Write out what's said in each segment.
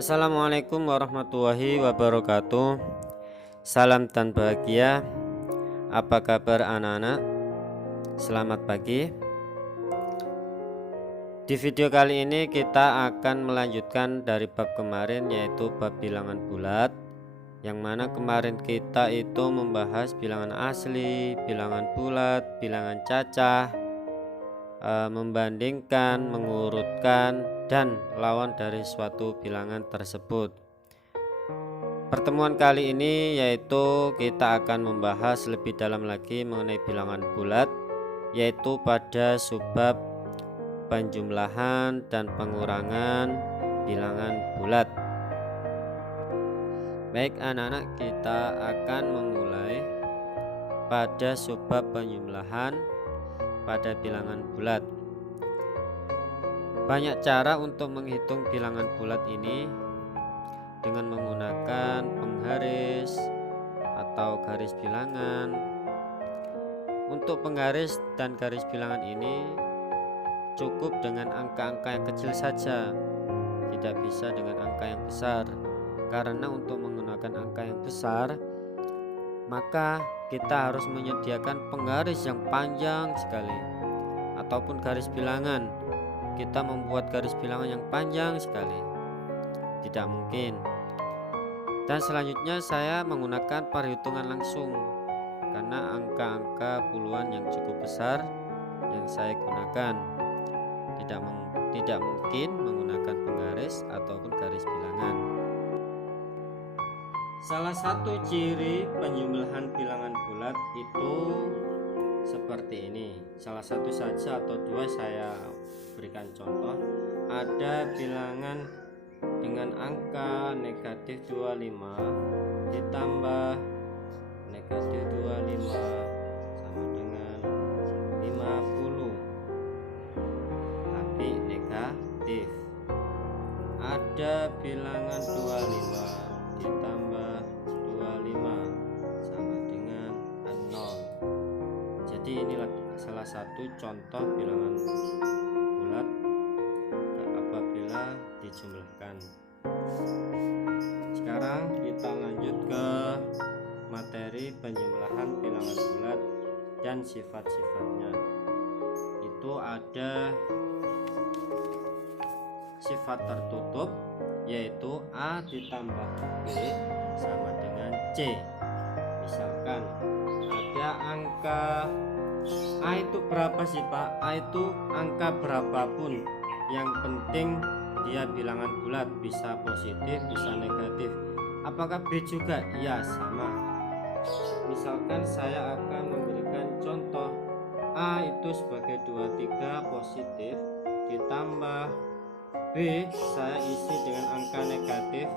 Assalamualaikum warahmatullahi wabarakatuh. Salam dan bahagia. Apa kabar anak-anak? Selamat pagi. Di video kali ini kita akan melanjutkan dari bab kemarin, yaitu bab bilangan bulat, yang mana kemarin kita itu membahas bilangan asli, bilangan bulat, bilangan cacah, membandingkan, mengurutkan, dan lawan dari suatu bilangan tersebut. Pertemuan kali ini yaitu kita akan membahas lebih dalam lagi mengenai bilangan bulat, yaitu pada subbab penjumlahan dan pengurangan bilangan bulat. Baik anak-anak, kita akan memulai pada subbab penjumlahan pada bilangan bulat. Banyak cara untuk menghitung bilangan bulat ini dengan menggunakan penggaris atau garis bilangan. Untuk penggaris dan garis bilangan ini cukup dengan angka-angka yang kecil saja, tidak bisa dengan angka yang besar. Karena untuk menggunakan angka yang besar, maka kita harus menyediakan penggaris yang panjang sekali, ataupun garis bilangan. Kita membuat garis bilangan yang panjang sekali, tidak mungkin. Dan selanjutnya saya menggunakan perhitungan langsung, karena angka-angka puluhan yang cukup besar yang saya gunakan. Tidak mungkin menggunakan penggaris ataupun garis bilangan. Salah satu ciri penjumlahan bilangan bulat itu seperti ini. Salah satu saja atau dua saya berikan contoh. Ada bilangan dengan angka negatif 25 ditambah negatif 25 sama dengan 50, tapi negatif. Ada bilangan 25 ditambah 25 sama dengan 0. Jadi inilah salah satu contoh bilangan bulat apabila dijumlahkan. Sekarang kita lanjut ke materi penjumlahan bilangan bulat dan sifat-sifatnya. Itu ada sifat tertutup, yaitu A ditambah B sama dengan C. Misalkan ada angka A itu berapa sih Pak? A itu angka berapapun, yang penting dia bilangan bulat, bisa positif bisa negatif. Apakah B juga? Ya, sama. Misalkan saya akan memberikan contoh, A itu sebagai 23 positif ditambah B saya isi dengan angka negatif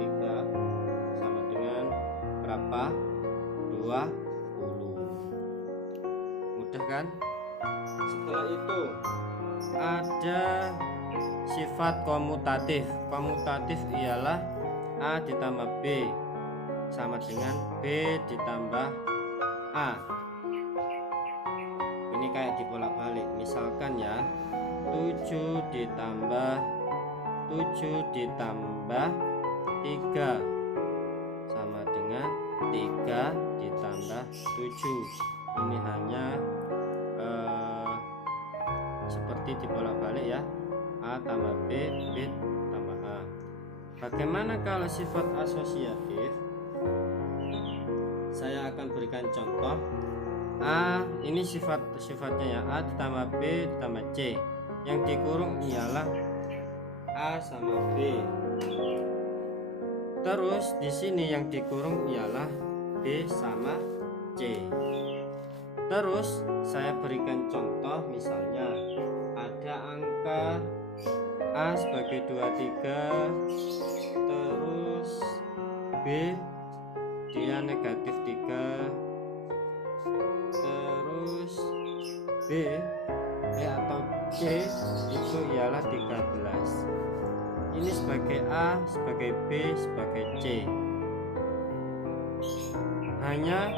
3 sama dengan berapa? 20. Mudah kan? Setelah itu ada sifat komutatif. Komutatif ialah A ditambah B sama dengan B ditambah A. Ini kayak dibolak-balik. Misalkan ya, 7 ditambah 3 sama dengan 3 ditambah 7. Ini hanya seperti dibolak-balik ya, A tambah B, B tambah A. Bagaimana kalau sifat asosiatif? Saya akan berikan contoh. A ini sifatnya ya, A ditambah B ditambah C. Yang dikurung ialah A sama B. Terus di sini yang dikurung ialah B sama C. Terus saya berikan contoh, misalnya ada angka A sebagai 23, terus B dia negatif 3, terus B atau C itu ialah 13. Ini sebagai A, sebagai B, sebagai C. Hanya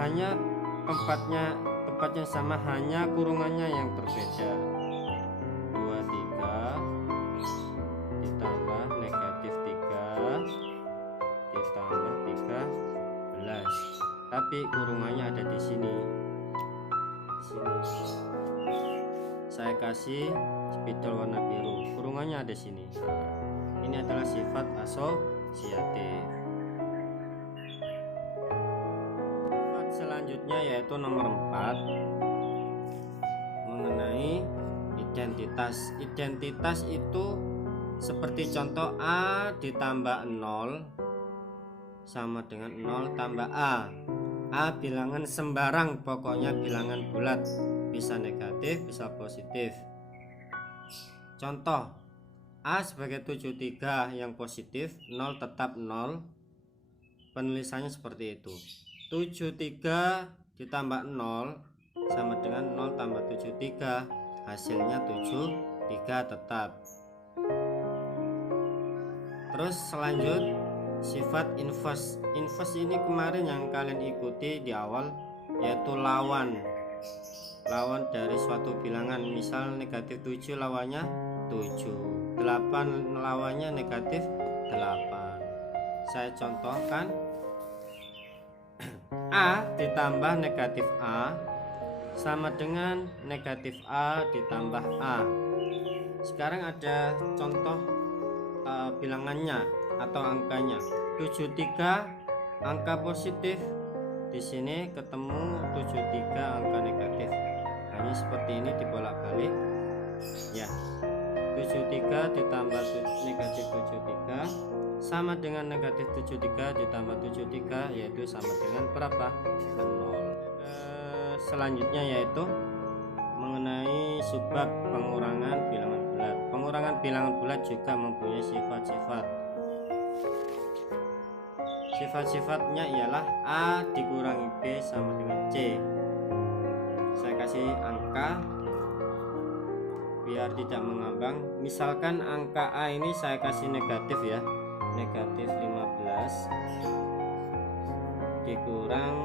hanya tempatnya sama, hanya kurungannya yang berbeda. 23 tapi kurungannya ada di sini. Saya kasih spidol warna biru, kurungannya ada sini. Ini adalah sifat asosiatif. Sifat selanjutnya yaitu nomor 4, mengenai identitas. Identitas itu seperti contoh A ditambah 0 sama dengan 0 tambah A. A bilangan sembarang, pokoknya bilangan bulat, bisa negatif bisa positif. Contoh A sebagai 73 yang positif, 0 tetap 0. Penulisannya seperti itu. 73 ditambah 0 sama dengan 0 tambah 73, hasilnya 73 tetap. Terus selanjut sifat inverse. Inverse ini kemarin yang kalian ikuti di awal, yaitu lawan dari suatu bilangan. Misal negatif 7 lawannya 7, 8 lawannya negatif 8. Saya contohkan, A ditambah negatif A sama dengan negatif A ditambah A. Sekarang ada contoh bilangannya atau angkanya. 73 angka positif, di sini ketemu 73 angka negatif. Hanya seperti ini dibolak-balik ya. 73 ditambah negatif 73 sama dengan negatif 73 ditambah 73, yaitu sama dengan berapa? 0. Selanjutnya yaitu mengenai sebab pengurangan bilangan bulat. Pengurangan bilangan bulat juga mempunyai sifat-sifat. Sifat-sifatnya ialah A dikurangi B sama dengan C. Saya kasih angka biar tidak mengambang. Misalkan angka A ini saya kasih negatif ya, negatif 15 dikurang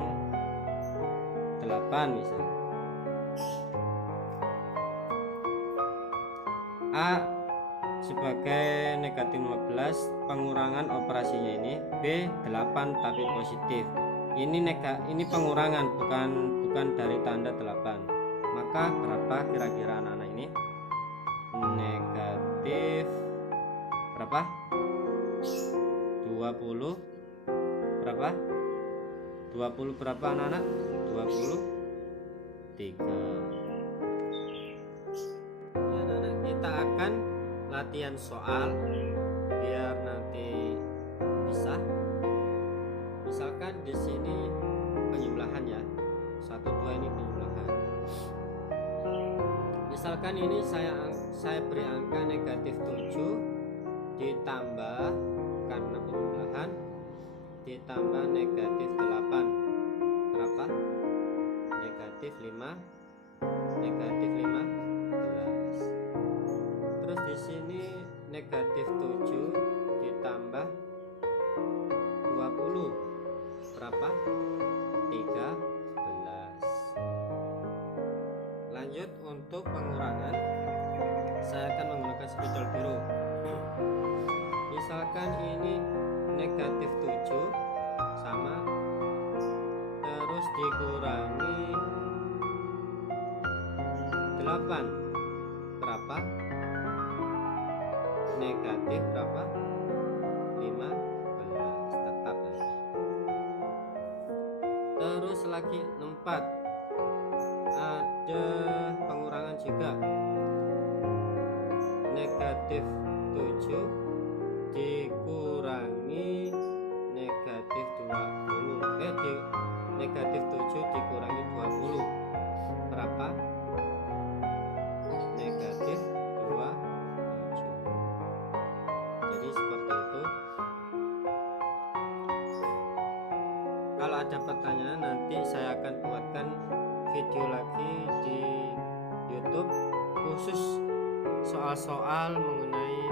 8 misalnya. A sebagai negatif 15, pengurangan operasinya ini. B 8 tapi positif. Ini pengurangan, bukan dari tanda 8. Maka berapa kira-kira anak-anak ini? Negatif berapa? 20 berapa? 20 berapa anak-anak? 23. Anak-anak, kita akan latihan soal biar nanti bisa. Misalkan di sini penjumlahan ya, 1 2 ini penjumlahan. Misalkan ini saya beri angka negatif 7 ditambah, karena penjumlahan, ditambah negatif 8 berapa? Negatif 5, negatif 15. Terus di sini negatif 7 ditambah 20 berapa? 13. Lanjut untuk pengurangan, saya akan menggunakan spidol biru. Misalkan ini negatif 7 sama, terus dikurangi 8 berapa? Negatif berapa? 15 tetap lagi. Terus lagi 4, ada pengurangan juga. Negatif 7 dikurangi negatif 20, negatif 7 dikurangi 20 berapa? Negatif 27. Jadi seperti itu. Kalau ada pertanyaan, nanti saya akan buatkan video lagi di YouTube khusus soal-soal mengenai